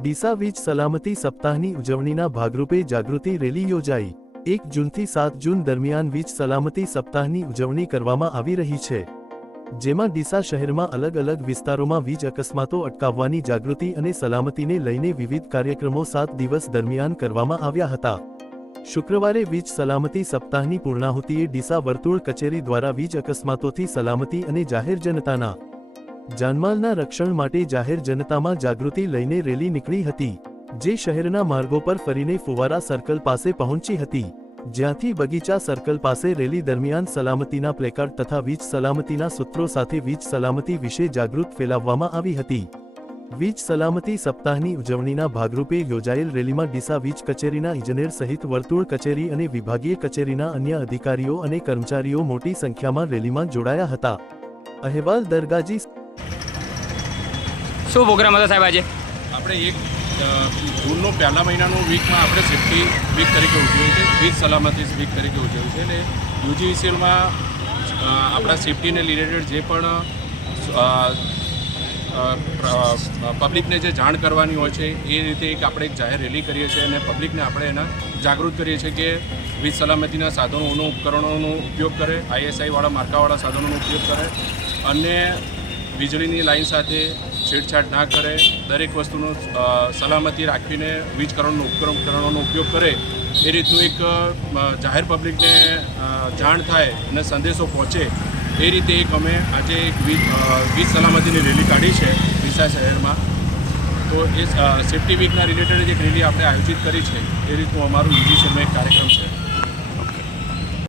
ડીસા વીજ સલામતી સપ્તાહની ઉજવણીના ભાગરૂપે જાગૃતિ રેલી યોજાઈ. એક જૂનથી સાત જૂન દરમિયાન વીજ સલામતી સપ્તાહની ઉજવણી કરવામાં આવી રહી છે. જેમાં ડીસા શહેરમાં અલગ અલગ વિસ્તારોમાં વીજ અકસ્માતો અટકાવવાની જાગૃતિ અને સલામતીને લઈને વિવિધ કાર્યક્રમો સાત દિવસ દરમિયાન કરવામાં આવ્યા હતા. શુક્રવારે વીજ સલામતી સપ્તાહની પૂર્ણાહુતિએ ડીસા વર્તુળ કચેરી દ્વારા વીજ અકસ્માતોથી સલામતી અને જાહેર જનતાના જાનમાલના રક્ષણ માટે જાહેર જનતામાં જાગૃતિ લઈને રેલી નીકળી હતી, જે શહેરના માર્ગો પર ફરીને ફુવારા સર્કલ પાસે પહોંચી હતી, જ્યાંથી બગીચા સર્કલ પાસે રેલી દરમિયાન સલામતીના પ્લેકાર્ડ તથા વીજ સલામતીના સૂત્રો સાથે વીજ સલામતી વિશે જાગૃત ફેલાવવામાં આવી હતી. વીજ સલામતી સપ્તાહની ઉજવણીના ભાગરૂપે યોજાયેલ રેલીમાં ડીસા વીજ કચેરીના ઇજનેર સહિત વર્તુળ કચેરી અને વિભાગીય કચેરીના અન્ય અધિકારીઓ અને કર્મચારીઓ મોટી સંખ્યામાં રેલીમાં જોડાયા હતા. અહેવાલ દરગાજી શું પ્રોગ્રામ હતો સાહેબ આજે? આપણે એક જૂનનો પહેલા મહિનાનો વીકમાં આપણે સેફ્ટી વીક તરીકે ઉજવ્યું છે વીક સલામતી વીક તરીકે ઉજવ્યું છે. એટલે યુજીવીસીએલમાં આપણા સેફ્ટીને રિલેટેડ જે પણ પબ્લિકને જે જાણ કરવાની હોય છે, એ રીતે એક આપણે એક જાહેર રેલી કરીએ છીએ અને પબ્લિકને આપણે એના જાગૃત કરીએ છીએ કે વીજ સલામતીના સાધનોનો ઉપકરણોનો ઉપયોગ કરે આઈએસઆઈવાળા માર્કાવાળા સાધનોનો ઉપયોગ કરે અને વીજળીની લાઈન સાથે છેડછાડ ના કરે, દરેક વસ્તુનો સલામતી રાખીને વીજકરણનો ઉપકરણ ઉપકરણોનો ઉપયોગ કરે, એ રીતનું એક જાહેર પબ્લિકને જાણ થાય અને સંદેશો પહોંચે, એ રીતે એક અમે આજે એક વીજ વીજ સલામતીની રેલી કાઢી છે ડીસા શહેરમાં. તો એ સેફ્ટી વીકના રિલેટેડ એક રેલી આપણે આયોજિત કરી છે, એ રીતનું અમારું યુજીસીમાં એક કાર્યક્રમ છે.